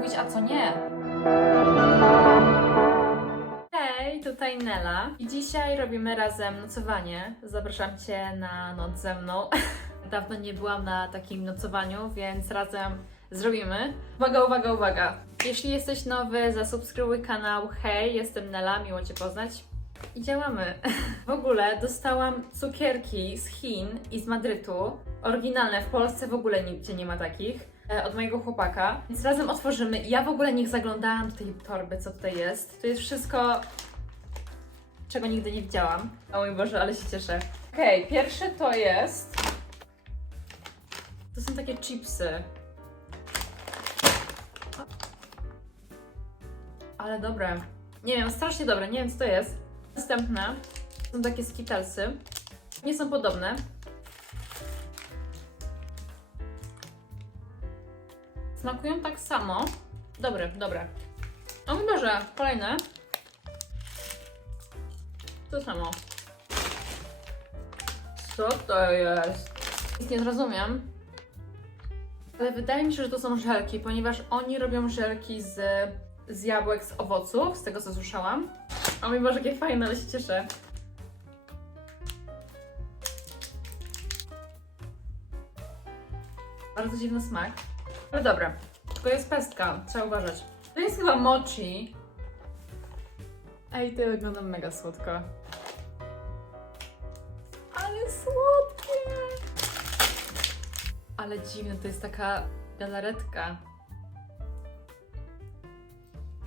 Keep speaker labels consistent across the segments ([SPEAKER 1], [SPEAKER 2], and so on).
[SPEAKER 1] mówić, a co nie. Hej, tutaj Nela i dzisiaj robimy razem nocowanie. Zapraszam Cię na noc ze mną. Dawno nie byłam na takim nocowaniu, więc razem zrobimy. Uwaga, uwaga, uwaga. Jeśli jesteś nowy, zasubskrybuj kanał. Hej, jestem Nela, miło Cię poznać. I działamy. W ogóle dostałam cukierki z Chin i z Madrytu. Oryginalne, w Polsce w ogóle nigdzie nie ma takich. E, Od mojego chłopaka. Więc razem otworzymy. Ja w ogóle nie zaglądałam do tej torby, co tutaj jest. To jest wszystko, czego nigdy nie widziałam. O mój Boże, ale się cieszę. Okej, pierwszy to jest. To są takie chipsy. Ale dobre. Nie wiem, strasznie dobre, nie wiem co to jest. Następne są takie skittlesy. Nie są podobne. Smakują tak samo. Dobre, dobre. O mój Boże, kolejne. To samo. Co to jest? Nic nie zrozumiem. Ale wydaje mi się, że to są żelki, ponieważ oni robią żelki z, z jabłek, z owoców, z tego co słyszałam. O mój Boże, jakie fajne, ale się cieszę. Bardzo dziwny smak. Ale dobra. Tylko jest pestka, trzeba uważać. To jest chyba mochi. Ej, to wygląda mega słodko. Ale słodkie! Ale dziwne, to jest taka galaretka.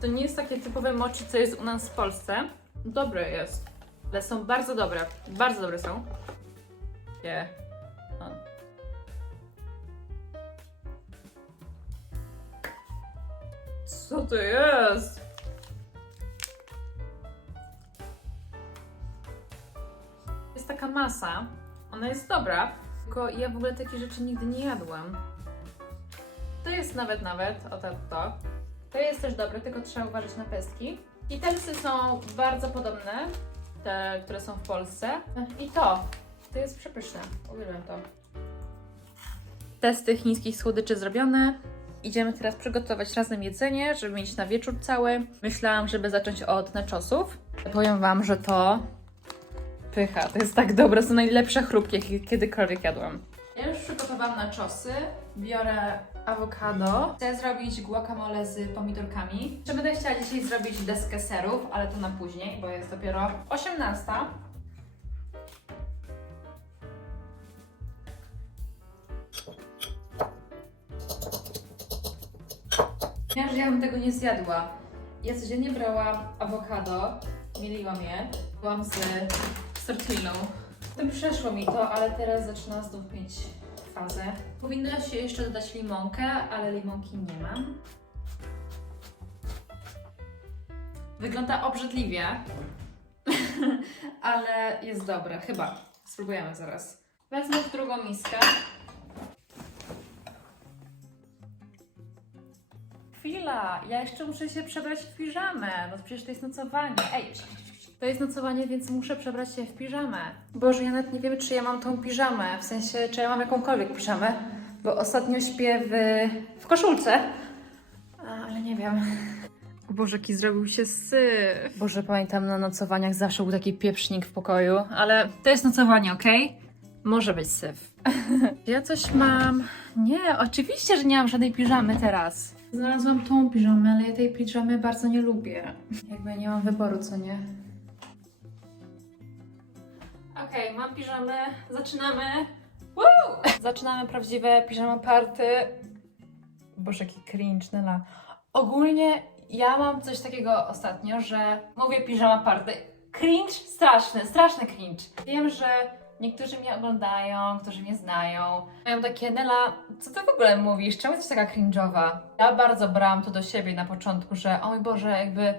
[SPEAKER 1] To nie jest takie typowe mochi, co jest u nas w Polsce. Dobre jest, ale są bardzo dobre. Bardzo dobre są. Nie. O. Co to jest? Jest taka masa. Ona jest dobra, tylko ja w ogóle takich rzeczy nigdy nie jadłam. To jest nawet, nawet, o to, to. To jest też dobre, tylko trzeba uważać na pestki. I telsy są bardzo podobne, te, które są w Polsce. I to, to jest przepyszne. Uwielbiam to. Testy chińskich słodyczy zrobione. Idziemy teraz przygotować razem jedzenie, żeby mieć na wieczór cały. Myślałam, żeby zacząć od naczosów. Powiem Wam, że to pycha. To jest tak dobre, są najlepsze chrupkie, jakie kiedykolwiek jadłam. Ja już przygotowałam naczosy. Biorę awokado. Chcę zrobić guacamole z pomidorkami. Jeszcze będę chciała dzisiaj zrobić deskę serów, ale to na później, bo jest dopiero 18. Ja, że ja bym tego nie zjadła. Ja codziennie brałam awokado, mieliłam je, byłam z, tortillą. Potem przeszło mi to, ale teraz zaczyna znów mieć fazę. Powinno się jeszcze dodać limonkę, ale limonki nie mam. Wygląda obrzydliwie, ale jest dobre, chyba. Spróbujemy zaraz. Wezmę w drugą miskę. Chwila, ja jeszcze muszę się przebrać w piżamę, bo przecież to jest nocowanie. Ej, to jest nocowanie, więc muszę przebrać się w piżamę. Boże, ja nawet nie wiem, czy ja mam tą piżamę, w sensie, czy ja mam jakąkolwiek piżamę, bo ostatnio śpię w, w koszulce, A, ale nie wiem. O Boże, jaki zrobił się syf. Boże, pamiętam na nocowaniach zawsze był taki pieprznik w pokoju, ale to jest nocowanie, okej? Może być syf. ja coś mam... Nie, oczywiście, że nie mam żadnej piżamy teraz. Znalazłam tą piżamę, ale ja tej piżamy bardzo nie lubię. Jakby ja nie mam wyboru, co nie? Okej, mam piżamę. Zaczynamy. Woo! Zaczynamy prawdziwe piżama party. Boże, jaki cringe, Nela. Ogólnie ja mam coś takiego ostatnio, że mówię piżama party. Cringe straszny, straszny cringe. Wiem, że niektórzy mnie oglądają, którzy mnie znają. Mają takie, Nela, co ty w ogóle mówisz? Czemu jesteś taka cringe'owa? Ja bardzo brałam to do siebie na początku, że o mój Boże, jakby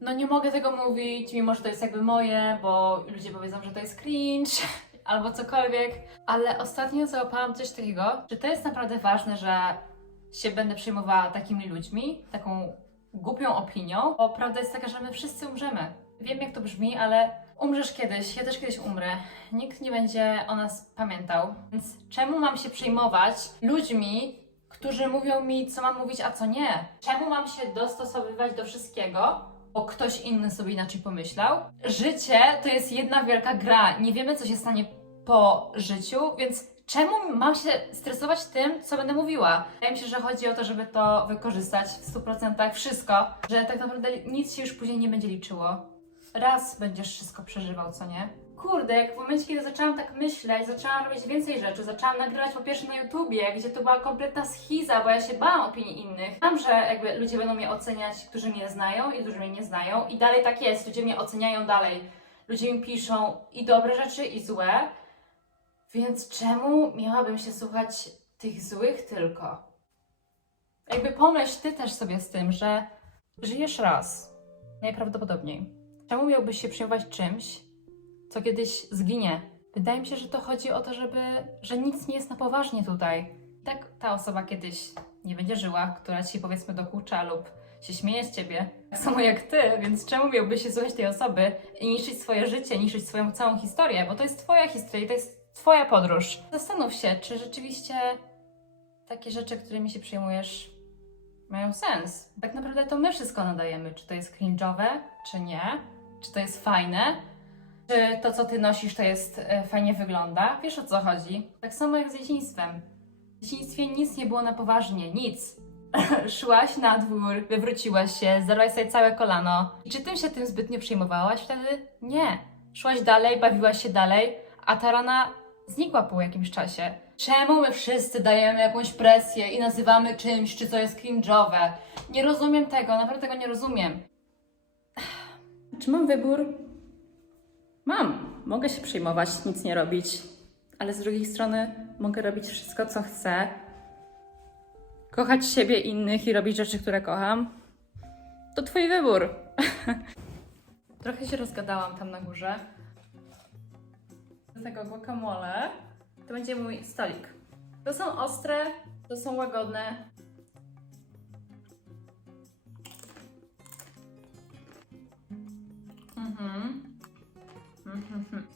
[SPEAKER 1] no nie mogę tego mówić, mimo że to jest jakby moje, bo ludzie powiedzą, że to jest cringe albo cokolwiek. Ale ostatnio załapałam coś takiego, że to jest naprawdę ważne, że się będę przejmowała takimi ludźmi, taką głupią opinią, bo prawda jest taka, że my wszyscy umrzemy. Wiem, jak to brzmi, ale umrzesz kiedyś, ja też kiedyś umrę. Nikt nie będzie o nas pamiętał. Więc czemu mam się przejmować ludźmi, którzy mówią mi, co mam mówić, a co nie. Czemu mam się dostosowywać do wszystkiego, bo ktoś inny sobie inaczej pomyślał? Życie to jest jedna wielka gra. Nie wiemy, co się stanie po życiu, więc czemu mam się stresować tym, co będę mówiła? Wydaje mi się, że chodzi o to, żeby to wykorzystać w 100% wszystko, że tak naprawdę nic się już później nie będzie liczyło. Raz będziesz wszystko przeżywał, co nie? Kurde, jak w momencie, kiedy zaczęłam tak myśleć, zaczęłam robić więcej rzeczy, zaczęłam nagrywać po pierwsze na YouTubie, gdzie to była kompletna schiza, bo ja się bałam opinii innych. Wiem, że jakby ludzie będą mnie oceniać, którzy mnie znają i którzy mnie nie znają i dalej tak jest, ludzie mnie oceniają dalej. Ludzie mi piszą i dobre rzeczy, i złe, więc czemu miałabym się słuchać tych złych tylko? Jakby pomyśl ty też sobie z tym, że żyjesz raz, najprawdopodobniej. Czemu miałbyś się przejmować czymś, co kiedyś zginie? Wydaje mi się, że to chodzi o to, żeby, że nic nie jest na poważnie tutaj. I tak ta osoba kiedyś nie będzie żyła, która ci powiedzmy dokucza lub się śmieje z ciebie, tak samo jak ty, więc czemu miałbyś się słuchać tej osoby i niszczyć swoje życie, niszczyć swoją całą historię, bo to jest twoja historia, to jest twoja podróż. Zastanów się, czy rzeczywiście takie rzeczy, którymi się przejmujesz, mają sens. Tak naprawdę to my wszystko nadajemy, czy to jest cringe'owe, czy nie, czy to jest fajne, czy to, co ty nosisz, to jest e, fajnie wygląda. Wiesz o co chodzi? Tak samo jak z dzieciństwem. W dzieciństwie nic nie było na poważnie, nic. Szłaś na dwór, wywróciłaś się, zdarłaś sobie całe kolano. I czy tym się tym zbytnio przejmowałaś wtedy? Nie. Szłaś dalej, bawiłaś się dalej, a ta rana znikła po jakimś czasie. Czemu my wszyscy dajemy jakąś presję i nazywamy czymś, czy co jest cringe'owe? Nie rozumiem tego, naprawdę tego nie rozumiem. Czy mam wybór? Mam. Mogę się przejmować, nic nie robić, ale z drugiej strony mogę robić wszystko, co chcę. Kochać siebie, innych i robić rzeczy, które kocham. To Twój wybór. Trochę się rozgadałam tam na górze. Do tego guacamole to będzie mój stolik. To są ostre, to są łagodne. Mhm. Mhm.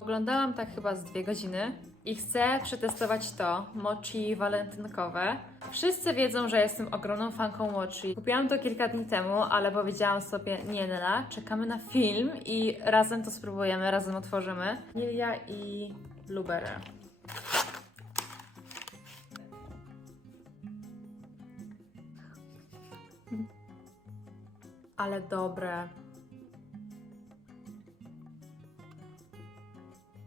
[SPEAKER 1] Oglądałam tak chyba z dwie godziny i chcę przetestować to mochi walentynkowe. Wszyscy wiedzą, że jestem ogromną fanką mochi. Kupiłam to kilka dni temu, ale powiedziałam sobie, nie Nela, czekamy na film i razem to spróbujemy, razem otworzymy. Lilia i blueberry. Ale dobre.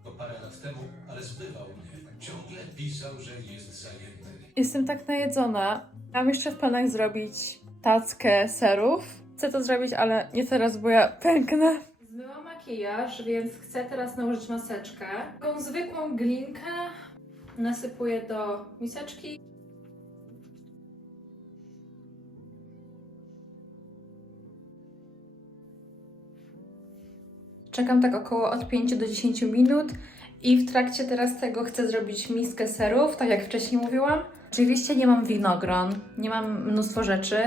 [SPEAKER 2] To parę lat temu, ale zbywał mnie. Ciągle pisał, że jest zajęty.
[SPEAKER 1] Jestem tak najedzona. Mam jeszcze w planach zrobić tackę serów. Chcę to zrobić, ale nie teraz, bo ja pęknę. Zmyłam makijaż, więc chcę teraz nałożyć maseczkę. Taką zwykłą glinkę nasypuję do miseczki. Czekam tak około od 5 do 10 minut i w trakcie teraz tego chcę zrobić miskę serów, tak jak wcześniej mówiłam. Oczywiście nie mam winogron, nie mam mnóstwo rzeczy,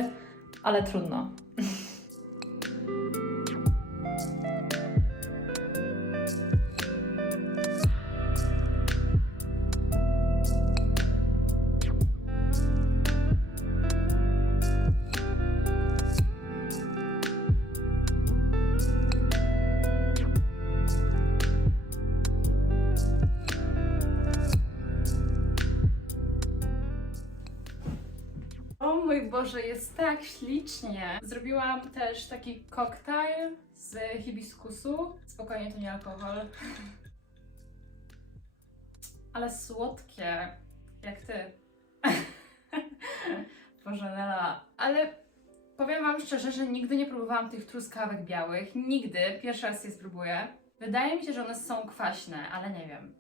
[SPEAKER 1] ale trudno. Mój Boże, jest tak ślicznie. Zrobiłam też taki koktajl z hibiskusu. Spokojnie, to nie alkohol. Ale słodkie, jak ty. Boże, Nela. Ale powiem wam szczerze, że nigdy nie próbowałam tych truskawek białych. Nigdy. Pierwszy raz je spróbuję. Wydaje mi się, że one są kwaśne, ale nie wiem.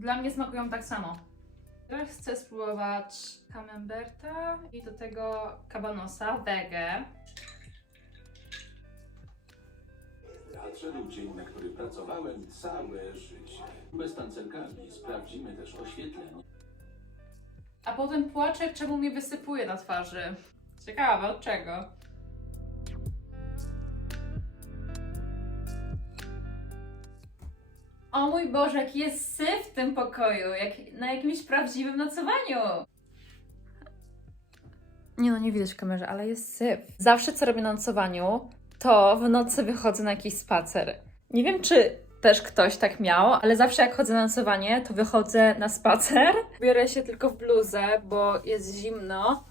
[SPEAKER 1] Dla mnie smakują tak samo. Teraz chcę spróbować camemberta i do tego kabanosa wege.
[SPEAKER 3] Nadszedł dzień, na który pracowałem całe życie. Bez tancerkami sprawdzimy też oświetlenie.
[SPEAKER 1] A potem płaczę, czemu mi wysypuje na twarzy. Ciekawe, od czego? O mój Boże, jaki jest syf w tym pokoju, jak na jakimś prawdziwym nocowaniu. Nie no, nie widać w kamerze, ale jest syf. Zawsze co robię na nocowaniu, to w nocy wychodzę na jakiś spacer. Nie wiem, czy też ktoś tak miał, ale zawsze jak chodzę na nocowanie, to wychodzę na spacer. Biorę się tylko w bluzę, bo jest zimno.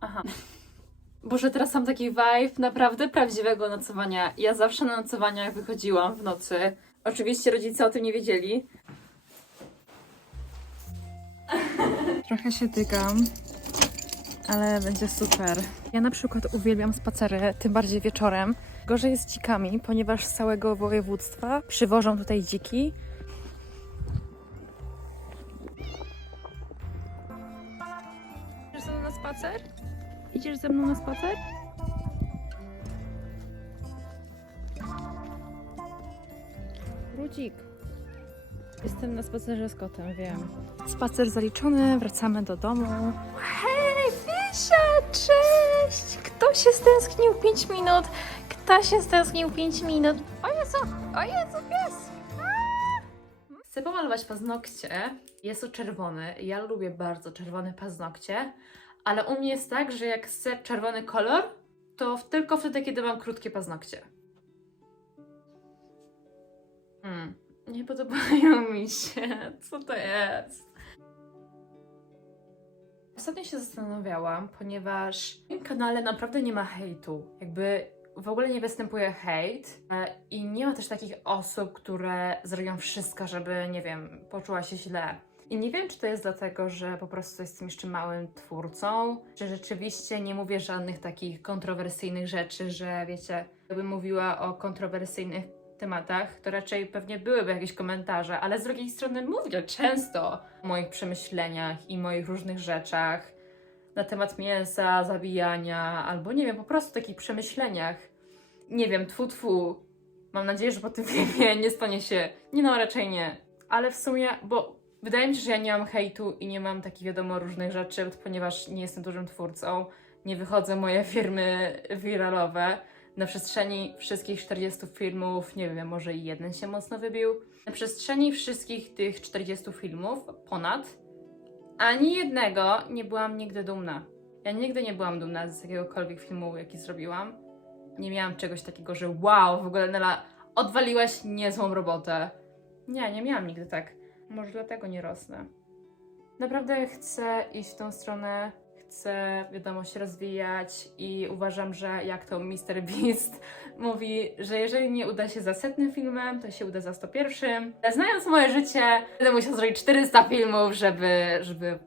[SPEAKER 1] Aha. Boże, teraz mam taki vibe naprawdę prawdziwego nocowania. Ja zawsze na nocowaniach wychodziłam w nocy. Oczywiście rodzice o tym nie wiedzieli. Trochę się tykam, ale będzie super. Ja na przykład uwielbiam spacery, tym bardziej wieczorem. Gorzej jest z dzikami, ponieważ z całego województwa przywożą tutaj dziki. Idziesz ze mną na spacer? Idziesz ze mną na spacer? Rudzik. Jestem na spacerze z kotem, wiem. Spacer zaliczony, wracamy do domu. Hej, Fisia, cześć! Kto się stęsknił 5 minut? Kto się stęsknił 5 minut? O Jezu, o Jezu, pies! Chcę pomalować paznokcie. Jest to czerwony. Ja lubię bardzo czerwone paznokcie, ale u mnie jest tak, że jak chcę czerwony kolor, to tylko wtedy, kiedy mam krótkie paznokcie. Hmm, nie podobają mi się. Co to jest? Ostatnio się zastanawiałam, ponieważ w moim kanale naprawdę nie ma hejtu. Jakby w ogóle nie występuje hejt e, i nie ma też takich osób, które zrobią wszystko, żeby, nie wiem, poczuła się źle. I nie wiem, czy to jest dlatego, że po prostu jestem jeszcze małym twórcą, czy rzeczywiście nie mówię żadnych takich kontrowersyjnych rzeczy, że wiecie, gdybym mówiła o kontrowersyjnych tematach, to raczej pewnie byłyby jakieś komentarze, ale z drugiej strony mówię często o moich przemyśleniach i moich różnych rzeczach na temat mięsa, zabijania, albo nie wiem, po prostu takich przemyśleniach. Nie wiem, tfu tfu. Mam nadzieję, że po tym filmie nie stanie się. Nie no, raczej nie. Ale w sumie, bo wydaje mi się, że ja nie mam hejtu i nie mam takich wiadomo różnych rzeczy, ponieważ nie jestem dużym twórcą. Nie wychodzą moje firmy wiralowe. Na przestrzeni wszystkich 40 filmów, nie wiem, może i jeden się mocno wybił. Na przestrzeni wszystkich tych 40 filmów, ponad, ani jednego nie byłam nigdy dumna. Ja nigdy nie byłam dumna z jakiegokolwiek filmu, jaki zrobiłam. Nie miałam czegoś takiego, że wow, w ogóle Nela, odwaliłaś niezłą robotę. Nie, nie miałam nigdy tak. Może dlatego nie rosnę. Naprawdę chcę iść w tą stronę, chcę, wiadomo, się rozwijać i uważam, że jak to Mr. Beast mówi, że jeżeli nie uda się za setnym filmem, to się uda za 101. Znając moje życie, będę musiał zrobić 400 filmów, żeby, żeby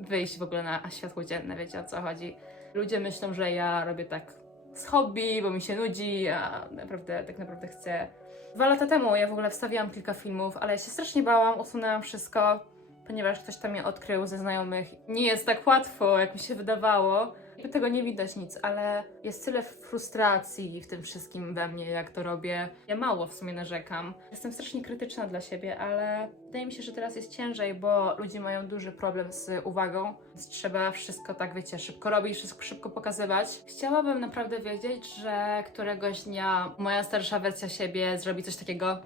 [SPEAKER 1] wyjść w ogóle na światło dzienne, wiecie o co chodzi. Ludzie myślą, że ja robię tak z hobby, bo mi się nudzi, a naprawdę, tak naprawdę chcę. Dwa lata temu ja w ogóle wstawiłam kilka filmów, ale ja się strasznie bałam, usunęłam wszystko, ponieważ ktoś tam je odkrył ze znajomych. Nie jest tak łatwo, jak mi się wydawało. Tego nie widać nic, ale jest tyle frustracji w tym wszystkim we mnie, jak to robię. Ja mało w sumie narzekam. Jestem strasznie krytyczna dla siebie, ale wydaje mi się, że teraz jest ciężej, bo ludzie mają duży problem z uwagą, więc trzeba wszystko tak, wiecie, szybko robić, wszystko szybko pokazywać. Chciałabym naprawdę wiedzieć, że któregoś dnia moja starsza wersja siebie zrobi coś takiego.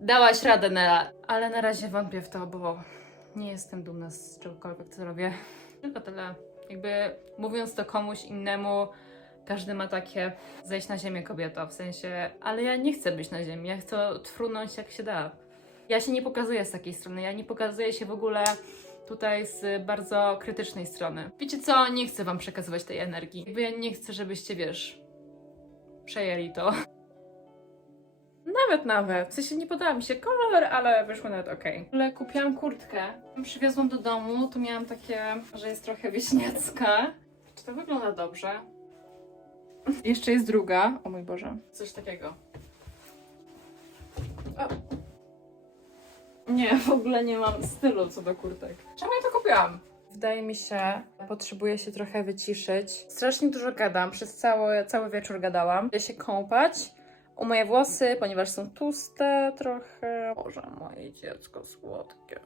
[SPEAKER 1] Dałaś radę, Nela. Ale na razie wątpię w to, bo nie jestem dumna z czegokolwiek, co robię. Tylko tyle. Jakby mówiąc to komuś innemu, każdy ma takie zejść na ziemię kobieto, w sensie, ale ja nie chcę być na ziemi, ja chcę trunąć jak się da. Ja się nie pokazuję z takiej strony, ja nie pokazuję się w ogóle tutaj z bardzo krytycznej strony. Wiecie co, nie chcę wam przekazywać tej energii, jakby ja nie chcę, żebyście, wiesz, przejęli to. Nawet, nawet. W sensie nie podoba mi się kolor, ale wyszło nawet ok. Ale kupiłam kurtkę. Przywiozłam do domu, tu miałam takie, że jest trochę wieśniacka. Czy to wygląda dobrze? Jeszcze jest druga. O mój Boże. Coś takiego. O. Nie, w ogóle nie mam stylu co do kurtek. Czemu ja to kupiłam? Wydaje mi się, potrzebuję się trochę wyciszyć. Strasznie dużo gadam, przez cały, cały wieczór gadałam. Idę się kąpać, umyję włosy, ponieważ są tłuste trochę. Boże, moje dziecko słodkie.